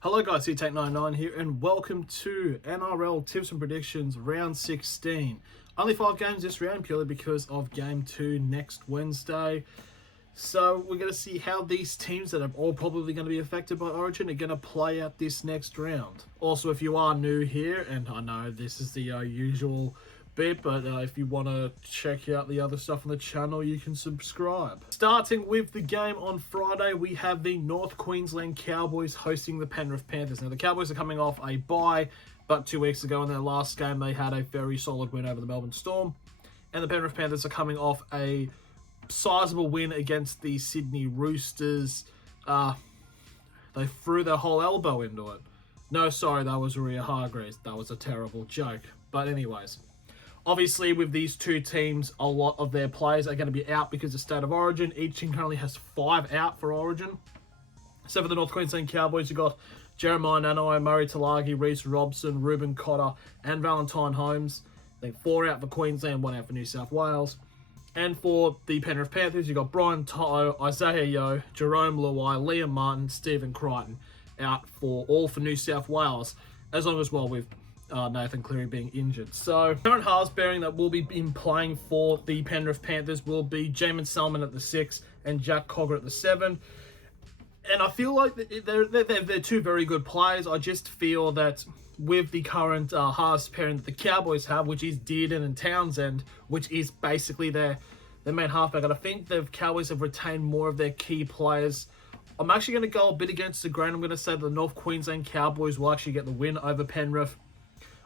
Hello guys, Take99 here and welcome to NRL Tips and Predictions Round 16. Only 5 games this round purely because of Game 2 next Wednesday. So we're going to see how these teams that are all probably going to be affected by Origin are going to play out this next round. Also, if you are new here, and I know this is the usual bit, but if you want to check out the other stuff on the channel, you can subscribe. Starting with the game on Friday, we have the North Queensland Cowboys hosting the Penrith Panthers. Now, the Cowboys are coming off a bye, but 2 weeks ago in their last game, they had a very solid win over the Melbourne Storm. And the Penrith Panthers are coming off a sizable win against the Sydney Roosters. They threw their whole elbow into it. No, sorry, that was Rhea Hargreaves. That was a terrible joke. But anyways, obviously, with these two teams, a lot of their players are going to be out because of State of Origin. Each team currently has 5 out for Origin. So for the North Queensland Cowboys, you've got Jeremiah Nanai, Murray Talagi, Reece Robson, Ruben Cotter, and Valentine Holmes. I think 4 out for Queensland, 1 out for New South Wales. And for the Penrith Panthers, you've got Brian To'o, Isaiah Yeo, Jerome Luai, Liam Martin, Stephen Crichton out for New South Wales, as long as with Nathan Cleary being injured. So current halves bearing that will be playing for the Penrith Panthers will be Jamin Salmon at the 6 and Jack Cogger at the 7. And I feel like they're two very good players. I just feel that with the current halves pairing that the Cowboys have, which is Dearden and Townsend, which is basically their main halfback, and I think the Cowboys have retained more of their key players. I'm actually going to go a bit against the grain. I'm going to say the North Queensland Cowboys will actually get the win over Penrith.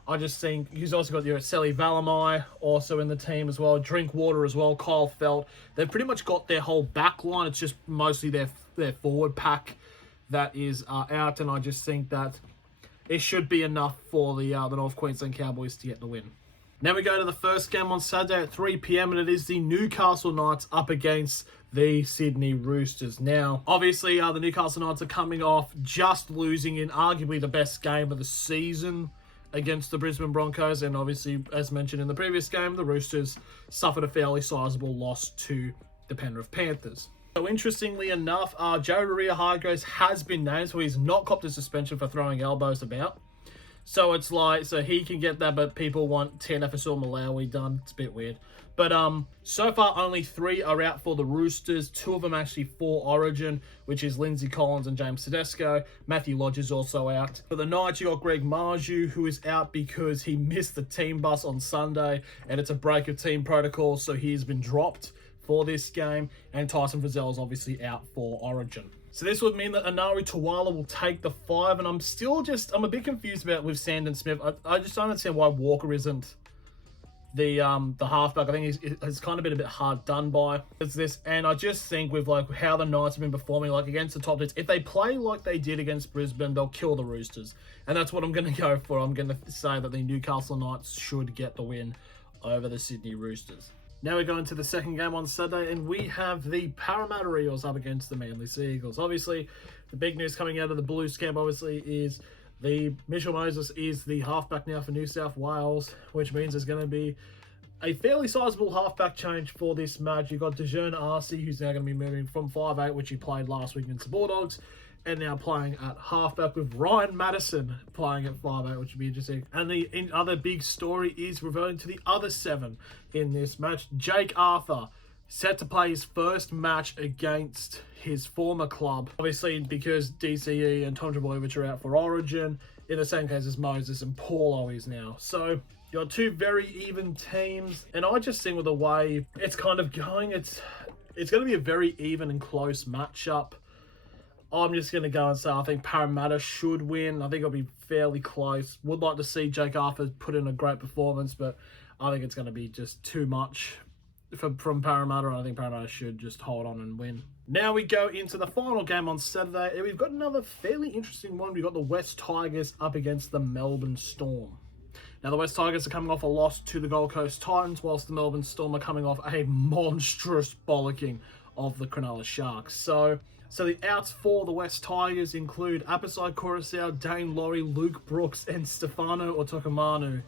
I just think he's also got your Sally Valamai also in the team as well. Drinkwater as well, Kyle Felt. They've pretty much got their whole back line. It's just mostly their forward pack that is out, and I just think that it should be enough for the North Queensland Cowboys to get the win. Now we go to the first game on Saturday at 3 p.m, and it is the Newcastle Knights up against the Sydney Roosters. Now, obviously, the Newcastle Knights are coming off just losing in arguably the best game of the season against the Brisbane Broncos, and obviously, as mentioned in the previous game, the Roosters suffered a fairly sizable loss to the Penrith Panthers. So interestingly enough, Jared Rhea-Hargreaves has been named, so he's not copped a suspension for throwing elbows about. So it's like, so he can get that, but people want TNFSL Malawi done. It's a bit weird. But so far, only 3 are out for the Roosters. 2 of them actually for Origin, which is Lindsay Collins and James Tedesco. Matthew Lodge is also out. For the Knights, you got Greg Marju, who is out because he missed the team bus on Sunday, and it's a break of team protocol, so he's been dropped for this game. And Tyson Frizzell is obviously out for Origin. So this would mean that Anari Tawala will take the 5, and I'm a bit confused about with Sandon Smith. I just don't understand why Walker isn't the halfback. I think he's kind of been a bit hard done by. It's this, and I just think with how the Knights have been performing against the top teams, if they play like they did against Brisbane, they'll kill the Roosters, and that's what I'm going to go for. I'm going to say that the Newcastle Knights should get the win over the Sydney Roosters. Now we go into the second game on Saturday, and we have the Parramatta Eels up against the Manly Sea Eagles. Obviously, the big news coming out of the Blues camp, obviously, is the Mitchell Moses is the halfback now for New South Wales, which means there's going to be a fairly sizable halfback change for this match. You've got DeJean Arce, who's now going to be moving from 5'8", which he played last week against the Bulldogs, and now playing at halfback with Ryan Madison playing at 5'8", which would be interesting. And the other big story is reverting to the other 7 in this match. Jake Arthur set to play his first match against his former club, obviously because DCE and Tom Trbojevic are out for Origin, in the same case as Moses and Paulo is now. So you got 2 very even teams, and I just think with the way it's kind of going, it's going to be a very even and close matchup. I'm just going to go and say I think Parramatta should win. I think it'll be fairly close. Would like to see Jake Arthur put in a great performance, but I think it's going to be just too much from Parramatta. I think Parramatta should just hold on and win. Now we go into the final game on Saturday, and we've got another fairly interesting one. We've got the West Tigers up against the Melbourne Storm. Now, the West Tigers are coming off a loss to the Gold Coast Titans, whilst the Melbourne Storm are coming off a monstrous bollocking of the Cronulla Sharks. So the outs for the West Tigers include Apisai Coruscant, Dane Laurie, Luke Brooks, and Stefano Otokamanu.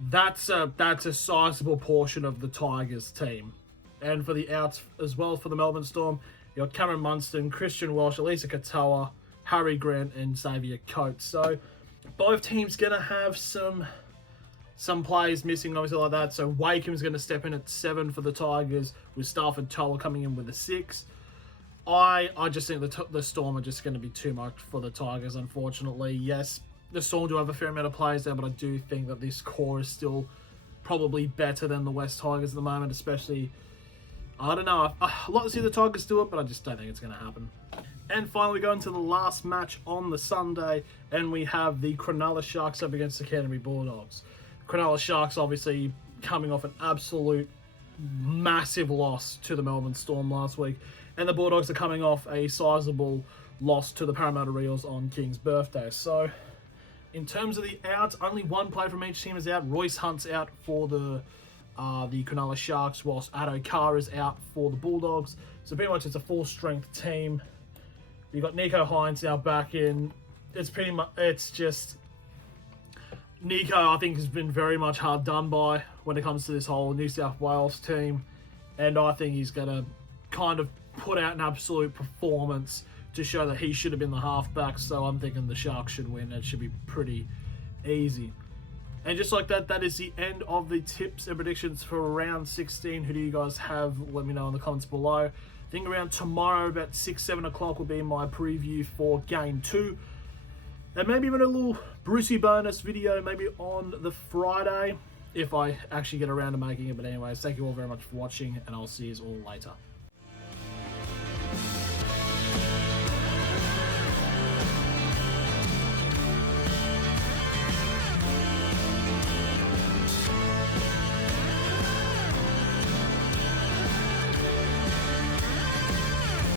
That's a sizable portion of the Tigers team. And for the outs as well for the Melbourne Storm, you got Cameron Munson, Christian Welsh, Elisa Katoa, Harry Grant and Xavier Coates. So both teams going to have some players missing, obviously, like that. So Wakeham's going to step in at 7 for the Tigers, with Stafford Toller coming in with a 6. I just think the Storm are just going to be too much for the Tigers, unfortunately. Yes, the Storm do have a fair amount of players there, but I do think that this core is still probably better than the West Tigers at the moment, especially, I don't know. I'd like to see the Tigers do it, but I just don't think it's going to happen. And finally, we go into the last match on the Sunday, and we have the Cronulla Sharks up against the Canterbury Bulldogs. Cronulla Sharks obviously coming off an absolute massive loss to the Melbourne Storm last week, and the Bulldogs are coming off a sizable loss to the Parramatta Eels on King's birthday. So, in terms of the outs, only one player from each team is out. Royce Hunt's out for the Cronulla Sharks, whilst Addo Carr is out for the Bulldogs. So pretty much it's a full-strength team. You've got Nico Hines now back in. It's just Nico, I think, has been very much hard done by when it comes to this whole New South Wales team, and I think he's going to kind of put out an absolute performance to show that he should have been the halfback. So I'm thinking the Sharks should win. It should be pretty easy. And just like that, that is the end of the tips and predictions for round 16. Who do you guys have? Let me know in the comments below. I think around tomorrow, about 6-7 o'clock, will be my preview for Game 2. And maybe even a little Brucey bonus video maybe on the Friday, if I actually get around to making it. But anyways, thank you all very much for watching, and I'll see you all later.